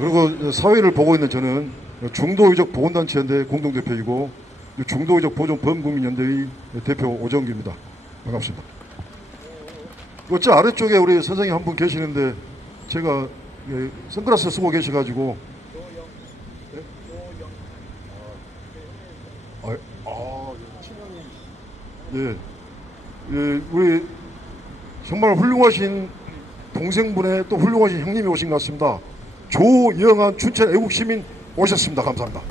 그리고 사회를 보고 있는 저는 중도의적 보건단체연대 공동대표이고 중도의적 보존 범국민연대의 대표 오정규입니다. 반갑습니다. 저 아래쪽에 우리 선생님 한 분 계시는데 제가 선글라스 쓰고 계셔가지고 우리 정말 훌륭하신 동생분의 또 훌륭하신 형님이 오신 것 같습니다. 조영한 춘천 애국시민 오셨습니다. 감사합니다.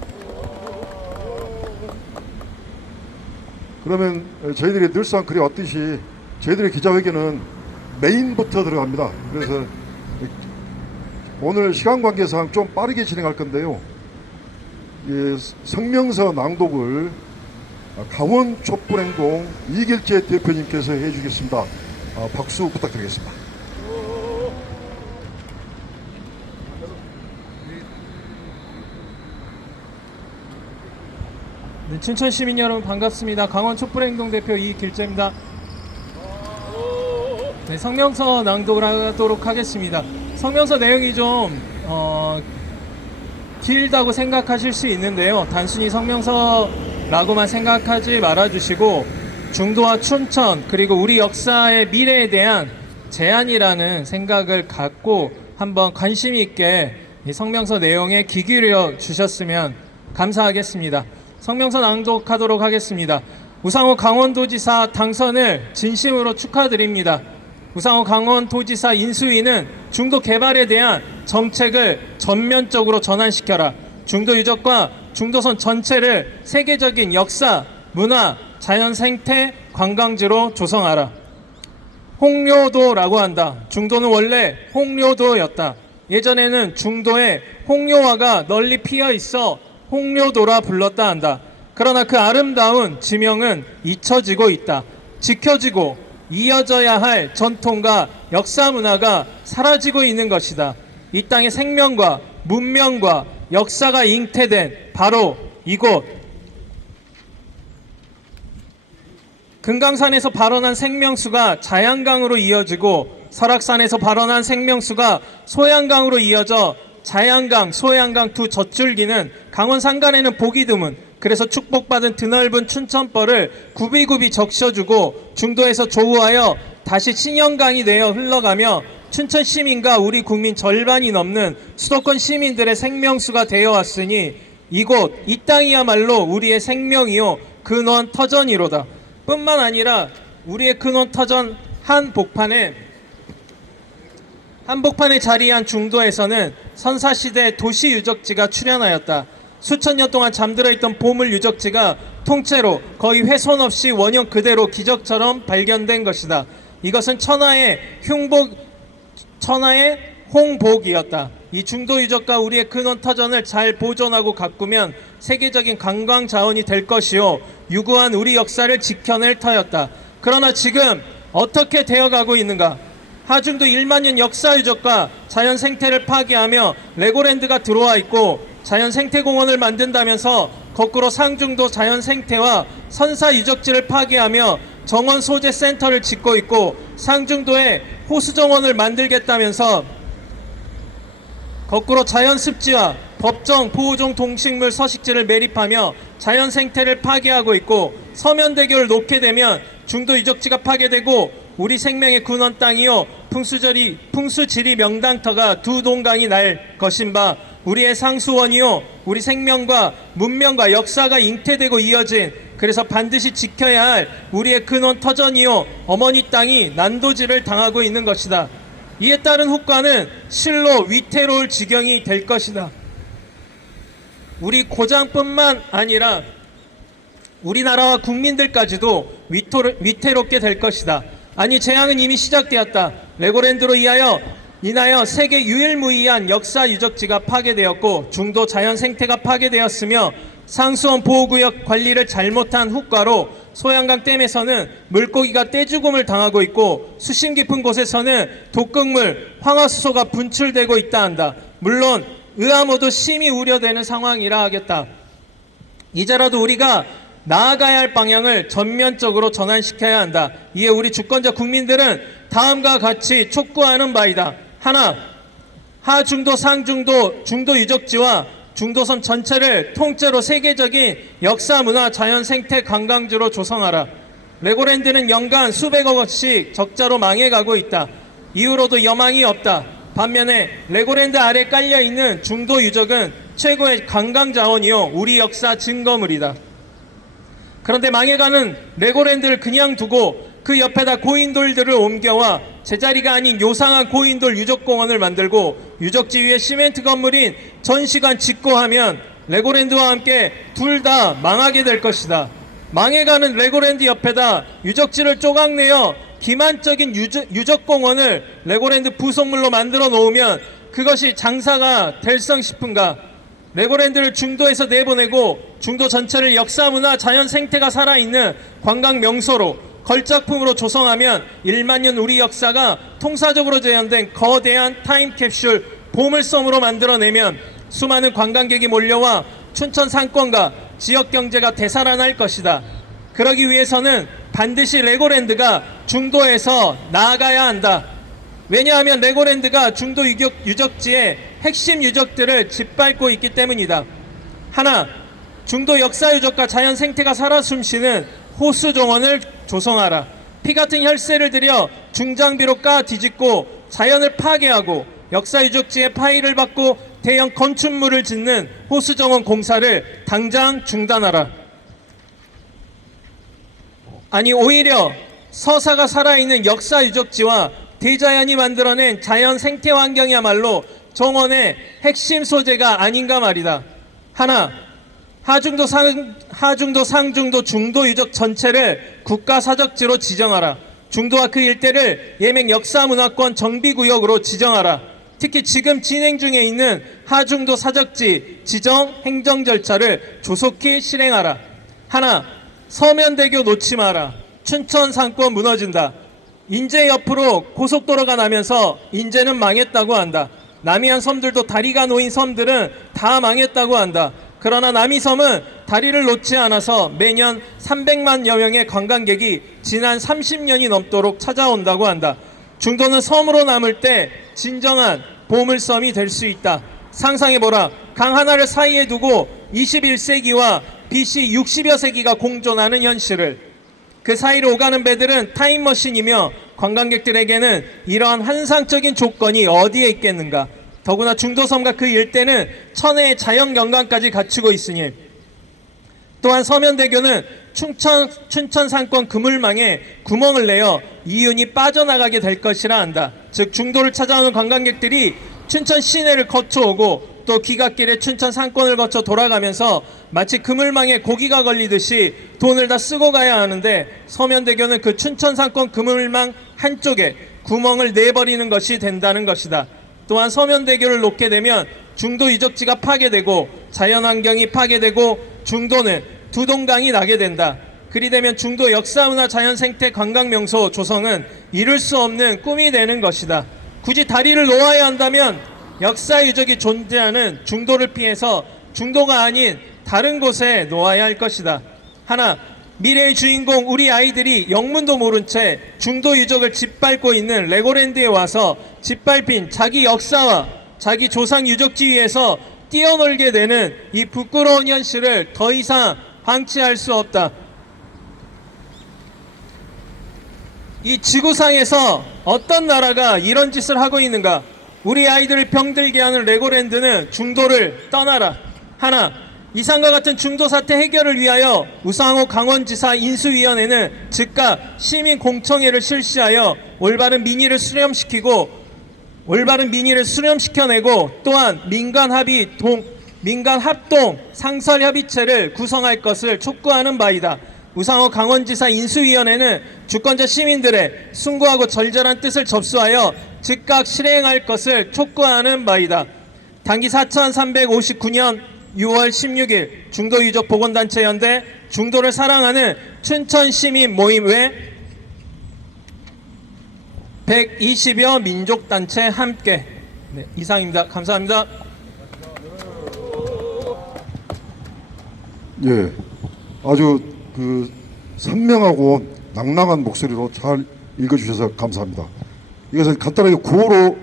그러면 저희들이 늘상 그래왔듯이 저희들의 기자회견은 메인부터 들어갑니다. 그래서 오늘 시간 관계상 좀 빠르게 진행할 건데요. 성명서 낭독을 강원 촛불행동 이길재 대표님께서 해주겠습니다. 박수 부탁드리겠습니다. 네, 춘천 시민 여러분 반갑습니다. 강원 촛불행동 대표 이길재입니다. 네, 성명서 낭독을 하도록 하겠습니다. 성명서 내용이 좀 길다고 생각하실 수 있는데요. 단순히 성명서라고만 생각하지 말아주시고 중도와 춘천 그리고 우리 역사의 미래에 대한 제안이라는 생각을 갖고 한번 관심 있게 이 성명서 내용에 귀 기울여 주셨으면 감사하겠습니다. 성명서 낭독하도록 하겠습니다. 우상호 강원도지사 당선을 진심으로 축하드립니다. 우상호 강원도지사 인수위는 중도 개발에 대한 정책을 전면적으로 전환시켜라. 중도 유적과 중도선 전체를 세계적인 역사, 문화, 자연 생태, 관광지로 조성하라. 홍료도라고 한다. 중도는 원래 홍료도였다. 예전에는 중도에 홍료화가 널리 피어 있어 홍료도라 불렀다 한다. 그러나 그 아름다운 지명은 잊혀지고 있다. 지켜지고 이어져야 할 전통과 역사 문화가 사라지고 있는 것이다. 이 땅의 생명과 문명과 역사가 잉태된 바로 이곳 금강산에서 발원한 생명수가 자양강으로 이어지고 설악산에서 발원한 생명수가 소양강으로 이어져 자양강, 소양강 두 젖줄기는 강원 산간에는 보기 드문 그래서 축복받은 드넓은 춘천벌을 굽이굽이 적셔주고 중도에서 조우하여 다시 신영강이 되어 흘러가며 춘천 시민과 우리 국민 절반이 넘는 수도권 시민들의 생명수가 되어 왔으니 이곳 이 땅이야말로 우리의 생명이요 근원 터전이로다. 뿐만 아니라 우리의 근원 터전 한복판에 자리한 중도에서는 선사시대 도시유적지가 출현하였다. 수천 년 동안 잠들어 있던 보물 유적지가 통째로 거의 훼손 없이 원형 그대로 기적처럼 발견된 것이다. 이것은 천하의 홍복이었다. 이 중도 유적과 우리의 근원 터전을 잘 보존하고 가꾸면 세계적인 관광 자원이 될 것이요 유구한 우리 역사를 지켜낼 터였다. 그러나 지금 어떻게 되어가고 있는가? 하중도 1만 년 역사 유적과 자연 생태를 파괴하며 레고랜드가 들어와 있고 자연 생태공원을 만든다면서 거꾸로 상중도 자연 생태와 선사 유적지를 파괴하며 정원 소재 센터를 짓고 있고 상중도에 호수 정원을 만들겠다면서 거꾸로 자연 습지와 법정 보호종 동식물 서식지를 매립하며 자연 생태를 파괴하고 있고 서면대교를 놓게 되면 중도 유적지가 파괴되고 우리 생명의 근원 땅이요 풍수지리 명당터가 두 동강이 날 것인 바 우리의 상수원이요 우리 생명과 문명과 역사가 잉태되고 이어진 그래서 반드시 지켜야 할 우리의 근원 터전이요 어머니 땅이 난도질을 당하고 있는 것이다. 이에 따른 후과는 실로 위태로울 지경이 될 것이다. 우리 고장뿐만 아니라 우리나라와 국민들까지도 위태롭게 될 것이다. 아니 재앙은 이미 시작되었다. 레고랜드로 인하여 세계 유일무이한 역사 유적지가 파괴되었고 중도 자연 생태가 파괴되었으며 상수원 보호구역 관리를 잘못한 후과로 소양강 댐에서는 물고기가 떼죽음을 당하고 있고 수심 깊은 곳에서는 독극물 황화수소가 분출되고 있다 한다. 물론 의아모도 심히 우려되는 상황이라 하겠다. 이제라도 우리가 나아가야 할 방향을 전면적으로 전환시켜야 한다. 이에 우리 주권자 국민들은 다음과 같이 촉구하는 바이다. 하나, 하중도, 상중도, 중도 유적지와 중도섬 전체를 통째로 세계적인 역사, 문화, 자연, 생태, 관광지로 조성하라. 레고랜드는 연간 수백억 원씩 적자로 망해가고 있다. 이후로도 여망이 없다. 반면에 레고랜드 아래 깔려있는 중도 유적은 최고의 관광 자원이요 우리 역사 증거물이다. 그런데 망해가는 레고랜드를 그냥 두고 그 옆에다 고인돌들을 옮겨와 제자리가 아닌 요상한 고인돌 유적공원을 만들고 유적지 위에 시멘트 건물인 전시관 짓고 하면 레고랜드와 함께 둘 다 망하게 될 것이다. 망해가는 레고랜드 옆에다 유적지를 쪼각내어 기만적인 유적공원을 레고랜드 부속물로 만들어 놓으면 그것이 장사가 될성 싶은가? 레고랜드를 중도에서 내보내고 중도 전체를 역사, 문화, 자연, 생태가 살아있는 관광 명소로 걸작품으로 조성하면 1만 년 우리 역사가 통사적으로 재현된 거대한 타임캡슐 보물섬으로 만들어내면 수많은 관광객이 몰려와 춘천 상권과 지역 경제가 되살아날 것이다. 그러기 위해서는 반드시 레고랜드가 중도에서 나아가야 한다. 왜냐하면 레고랜드가 중도 유적지의 핵심 유적들을 짓밟고 있기 때문이다. 하나, 중도 역사 유적과 자연 생태가 살아 숨쉬는 호수 정원을 조성하라. 피 같은 혈세를 들여 중장비로 까 뒤집고 자연을 파괴하고 역사 유적지의 파일을 받고 대형 건축물을 짓는 호수 정원 공사를 당장 중단하라. 아니 오히려 서사가 살아있는 역사 유적지와 대자연이 만들어낸 자연 생태 환경이야말로 정원의 핵심 소재가 아닌가 말이다. 하나, 하중도, 상중도, 중도 유적 전체를 국가사적지로 지정하라. 중도와 그 일대를 예명 역사문화권 정비구역으로 지정하라. 특히 지금 진행 중에 있는 하중도 사적지 지정 행정 절차를 조속히 실행하라. 하나, 서면대교 놓지 마라. 춘천 상권 무너진다. 인제 옆으로 고속도로가 나면서 인제는 망했다고 한다. 남이안 섬들도 다리가 놓인 섬들은 다 망했다고 한다. 그러나 남이섬은 다리를 놓지 않아서 매년 300만여 명의 관광객이 지난 30년이 넘도록 찾아온다고 한다. 중도는 섬으로 남을 때 진정한 보물섬이 될 수 있다. 상상해보라. 강 하나를 사이에 두고 21세기와 BC 60여 세기가 공존하는 현실을. 그 사이로 오가는 배들은 타임머신이며 관광객들에게는 이러한 환상적인 조건이 어디에 있겠는가. 더구나 중도섬과 그 일대는 천혜의 자연경관까지 갖추고 있으니 또한 서면대교는 춘천 상권 그물망에 구멍을 내어 이윤이 빠져나가게 될 것이라 한다. 즉 중도를 찾아오는 관광객들이 춘천 시내를 거쳐오고 또 귀갓길에 춘천 상권을 거쳐 돌아가면서 마치 그물망에 고기가 걸리듯이 돈을 다 쓰고 가야 하는데 서면대교는 그 춘천 상권 그물망 한쪽에 구멍을 내버리는 것이 된다는 것이다. 또한 서면대교를 놓게 되면 중도 유적지가 파괴되고 자연환경이 파괴되고 중도는 두동강이 나게 된다. 그리 되면 중도 역사문화 자연생태 관광명소 조성은 이룰 수 없는 꿈이 되는 것이다. 굳이 다리를 놓아야 한다면 역사 유적이 존재하는 중도를 피해서 중도가 아닌 다른 곳에 놓아야 할 것이다. 하나, 미래의 주인공 우리 아이들이 영문도 모른 채 중도 유적을 짓밟고 있는 레고랜드에 와서 짓밟힌 자기 역사와 자기 조상 유적지 위에서 뛰어놀게 되는 이 부끄러운 현실을 더 이상 방치할 수 없다. 이 지구상에서 어떤 나라가 이런 짓을 하고 있는가? 우리 아이들을 병들게 하는 레고랜드는 중도를 떠나라. 하나, 이상과 같은 중도 사태 해결을 위하여 우상호 강원지사 인수위원회는 즉각 시민 공청회를 실시하여 올바른 민의를 수렴시켜내고 또한 민간 합동 상설 협의체를 구성할 것을 촉구하는 바이다. 우상호 강원지사 인수위원회는 주권자 시민들의 숭고하고 절절한 뜻을 접수하여 즉각 실행할 것을 촉구하는 바이다. 당기 4359년 6월 16일 중도유적보건단체 연대 중도를 사랑하는 춘천시민 모임 외 120여 민족단체 함께. 네, 이상입니다. 감사합니다. 예, 아주 선명하고 낭낭한 목소리로 잘 읽어주셔서 감사합니다. 이것을 간단하게 구호로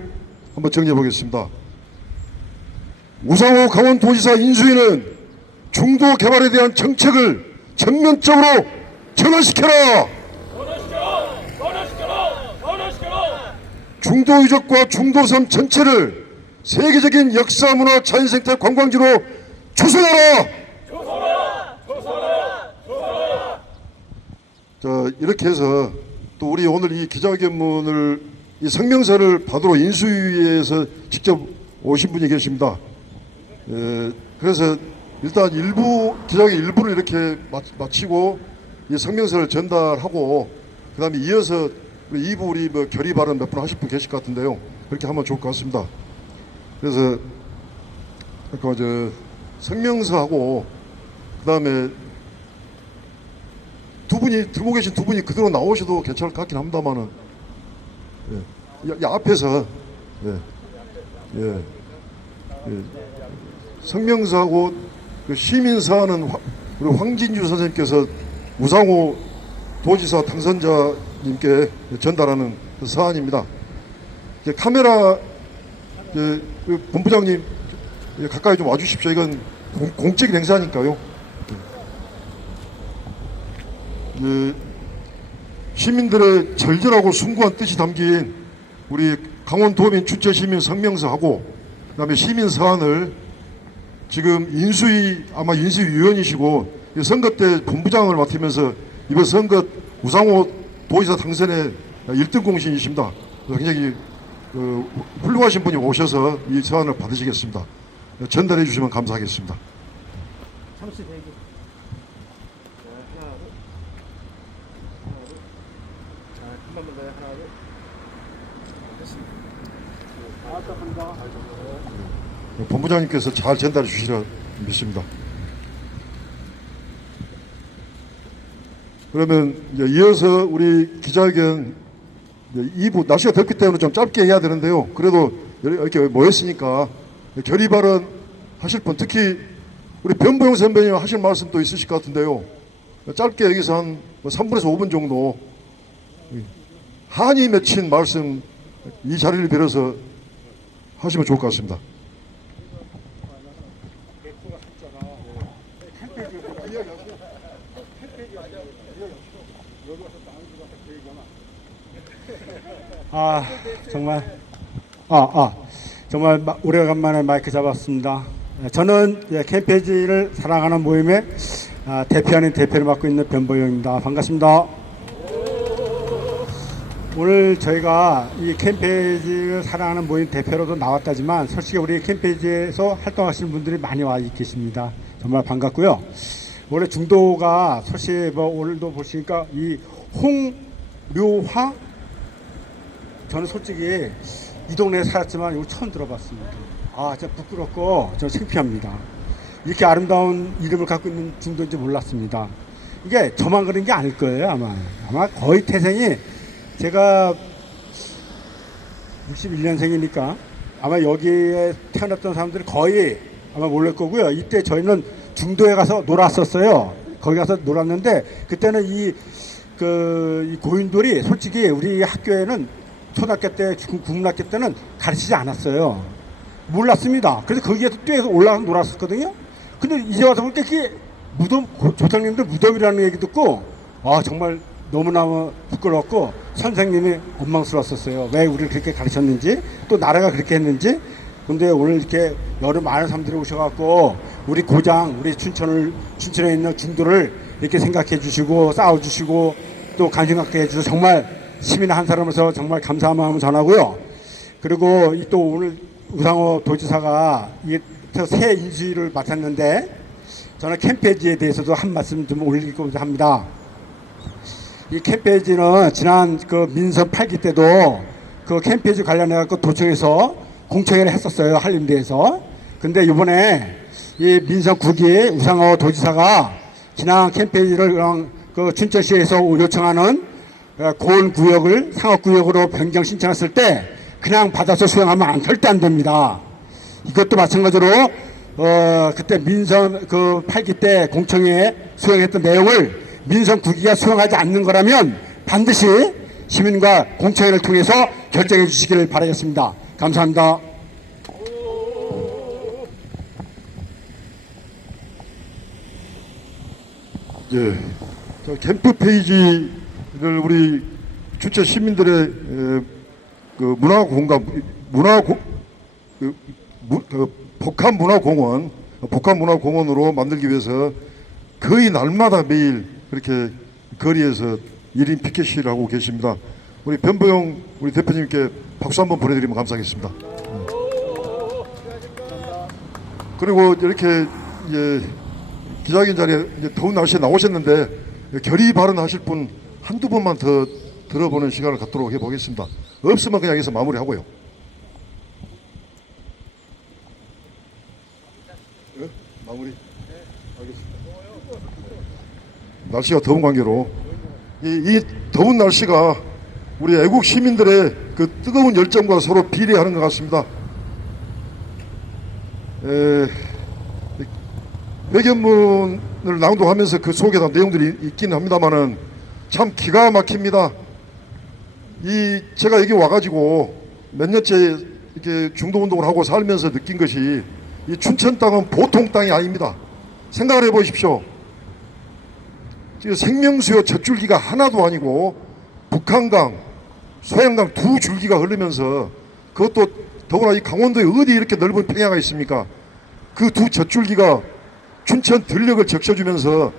한번 정리해 보겠습니다. 우상호 강원도지사 인수위는 중도 개발에 대한 정책을 전면적으로 전환시켜라. 중도 유적과 중도섬 전체를 세계적인 역사, 문화, 자연생태 관광지로 조성하라. 자, 이렇게 해서 또 우리 오늘 이 기자회견문을 이 성명서를 받으러 인수위에서 직접 오신 분이 계십니다. 그래서 일단 기자회견 일부를 이렇게 마치고 이 성명서를 전달하고 그다음에 이어서 우리 2부 우리 뭐 결의 발언 몇 분 하실 분 계실 것 같은데요. 그렇게 하면 좋을 것 같습니다. 그래서 아까 저 성명서하고 그다음에 두 분이 들고 계신 두 분이 그대로 나오셔도 괜찮을 것 같긴 합니다만은 앞에서 성명서하고 그 시민사안은 우리 황진주 선생님께서 우상호 도지사 당선자님께 전달하는 그 사안입니다. 카메라 그 본부장님 가까이 좀 와주십시오. 이건 공적인 행사니까요. 시민들의 절절하고 숭고한 뜻이 담긴 우리 강원도민 주체시민 성명서하고 그다음에 시민 사안을 지금 아마 인수위원이시고 선거 때 본부장을 맡으면서 이번 선거 우상호 도지사 당선의 1등 공신이십니다. 굉장히 훌륭하신 분이 오셔서 이 사안을 받으시겠습니다. 전달해 주시면 감사하겠습니다. 잠시 대기. 하나, 둘. 한 번만 더요. 하나, 둘. 됐습니다. 감사합니다. 본부장님께서 잘 전달해 주시리라 믿습니다. 그러면 이제 이어서 우리 기자회견 2부 날씨가 덥기 때문에 좀 짧게 해야 되는데요. 그래도 이렇게 모였으니까 결의 발언 하실 분, 특히 우리 변보영 선배님 하실 말씀도 있으실 것 같은데요. 짧게 여기서 한 3분에서 5분 정도 한이 맺힌 말씀 이 자리를 빌어서 하시면 좋을 것 같습니다. 정말 오래간만에 마이크 잡았습니다. 저는 캠페인을 사랑하는 모임의 대표하는 대표를 맡고 있는 변보영입니다. 반갑습니다. 오늘 저희가 이 캠페인을 사랑하는 모임 대표로도 나왔다지만 솔직히 우리 캠페인에서 활동하시는 분들이 많이 와 계십니다. 정말 반갑고요. 원래 중도가 솔직히 오늘도 보시니까 이 홍묘화 저는 솔직히 이 동네에 살았지만 이거 처음 들어봤습니다. 진짜 부끄럽고 저 창피합니다. 이렇게 아름다운 이름을 갖고 있는 중도인지 몰랐습니다. 이게 저만 그런 게 아닐 거예요. 아마 거의 태생이 제가 61년생이니까 아마 여기에 태어났던 사람들이 거의 아마 몰랄 거고요. 이때 저희는 중도에 가서 놀았었어요. 거기 가서 놀았는데 그때는 이 고인돌이 솔직히 우리 학교에는 초등학교 때, 국민학교 때는 가르치지 않았어요. 몰랐습니다. 그래서 거기에서 뛰어서 올라가서 놀았었거든요. 근데 이제 와서 보니까 이게 조상님들 무덤이라는 얘기 듣고 정말 너무너무 부끄러웠고 선생님이 원망스러웠었어요. 왜 우리를 그렇게 가르쳤는지 또 나라가 그렇게 했는지. 근데 오늘 이렇게 여러 많은 사람들이 오셔갖고 우리 고장, 우리 춘천에 있는 중도를 이렇게 생각해 주시고 싸워주시고 또 관심 갖게 해주셔서 정말 시민 한 사람으로서 정말 감사한 마음을 전하고요. 그리고 또 오늘 우상호 도지사가 새 인수위를 맡았는데 저는 캠페인에 대해서도 한 말씀 좀 올리고자 합니다. 이 캠페인은 지난 민선 8기 때도 캠페인 관련해 갖고 도청에서 공청회를 했었어요. 한림대에서. 근데 이번에 이 민선 9기 우상호 도지사가 지난 캠페인을 춘천시에서 요청하는 고원구역을 상업구역으로 변경 신청했을 때 그냥 받아서 수용하면 절대 안 됩니다. 이것도 마찬가지로 그때 민선 8기 때 공청회에 수용했던 내용을 민선 9기가 수용하지 않는 거라면 반드시 시민과 공청회를 통해서 결정해 주시기를 바라겠습니다. 감사합니다. 예. 자, 캠프 페이지를 우리 주최 시민들의 그 문화 공간, 복합문화공원으로 만들기 위해서 거의 날마다 매일 그렇게 거리에서 1인 피켓 시위를 하고 계십니다. 우리 변보영 우리 대표님께 박수 한번 보내드리면 감사하겠습니다. 그리고 이렇게 이제 기자회견 자리에 이제 더운 날씨에 나오셨는데 결의 발언하실 분 한두 번만 더 들어보는 시간을 갖도록 해보겠습니다. 없으면 그냥 여기서 마무리하고요. 네? 마무리? 알겠습니다. 날씨가 더운 관계로 이 더운 날씨가 우리 애국 시민들의 그 뜨거운 열정과 서로 비례하는 것 같습니다. 배경문을 낭독하면서 그 속에다 내용들이 있긴 합니다만은 참 기가 막힙니다. 제가 여기 와가지고 몇 년째 이렇게 중도운동을 하고 살면서 느낀 것이 이 춘천 땅은 보통 땅이 아닙니다. 생각을 해보십시오. 지금 생명수요 젖줄기가 하나도 아니고 북한강, 소양강 두 줄기가 흐르면서 그것도 더구나 이 강원도에 어디 이렇게 넓은 평야가 있습니까? 그 두 젖줄기가 춘천 들녘을 적셔주면서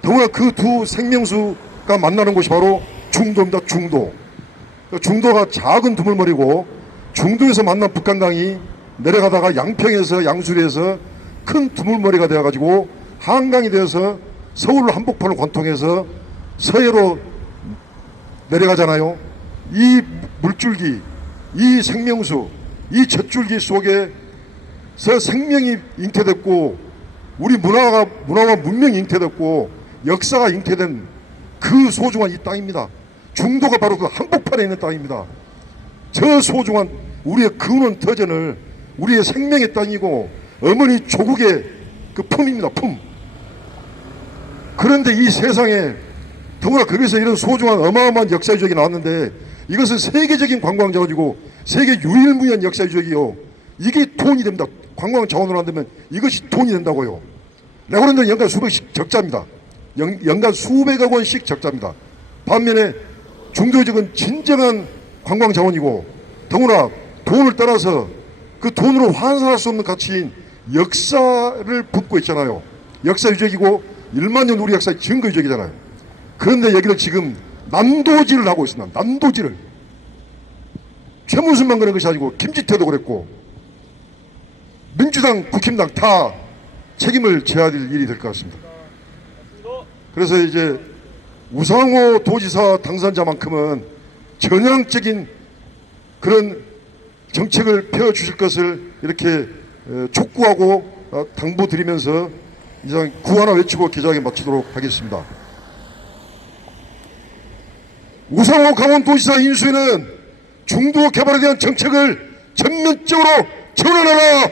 더구나 그 두 생명수가 만나는 곳이 바로 중도입니다. 중도. 중도가 작은 두물머리고 중도에서 만난 북한강이 내려가다가 양평에서 양수리에서 큰 두물머리가 되어가지고 한강이 되어서 서울 한복판을 관통해서 서해로 내려가잖아요. 이 물줄기, 이 생명수, 이 젖줄기 속에서 생명이 잉태됐고 우리 문화와 문명이 잉태됐고 역사가 잉태된 그 소중한 이 땅입니다. 중도가 바로 그 한복판에 있는 땅입니다. 저 소중한 우리의 근원 터전을 우리의 생명의 땅이고 어머니 조국의 그 품입니다. 품. 그런데 이 세상에 더구나 거기서 이런 소중한 어마어마한 역사 유적이 나왔는데 이것은 세계적인 관광 자원이고 세계 유일무이한 역사 유적이요. 이게 돈이 됩니다. 관광 자원으로 한다면 이것이 돈이 된다고요. 레고랜드는 연간 수백씩 적자입니다. 연간 수백억 원씩 적자입니다. 반면에 중도유적은 진정한 관광 자원이고 더구나 돈을 따라서 그 돈으로 환산할 수 없는 가치인 역사를 품고 있잖아요. 역사 유적이고 1만 년 우리 역사의 증거 유적이잖아요. 그런데 여기를 지금 난도질을 하고 있습니다. 난도질을. 최문순만 그런 것이 아니고 김지태도 그랬고 민주당, 국힘당 다 책임을 져야 될 일이 될 것 같습니다. 그래서 이제 우상호 도지사 당선자만큼은 전향적인 그런 정책을 펴주실 것을 이렇게 촉구하고 당부드리면서 이상 구하나 외치고 기자회견 마치도록 하겠습니다. 우상호 강원도지사 인수위는 중도 개발에 대한 정책을 전면적으로 전환하라.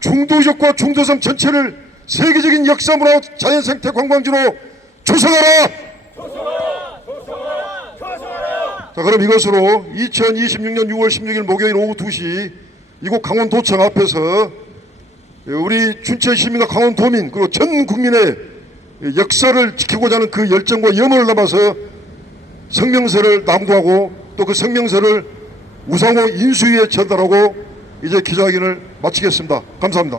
중도지역과 중도섬 전체를 세계적인 역사, 문화, 자연생태 관광지로 조성하라. 자, 그럼 이것으로 2026년 6월 16일 목요일 오후 2시 이곳 강원도청 앞에서 우리 춘천 시민과 강원도민 그리고 전 국민의 역사를 지키고자 하는 그 열정과 염원을 담아서 성명서를 낭독하고 또 그 성명서를 우상호 인수위에 전달하고 이제 기자회견을 마치겠습니다. 감사합니다.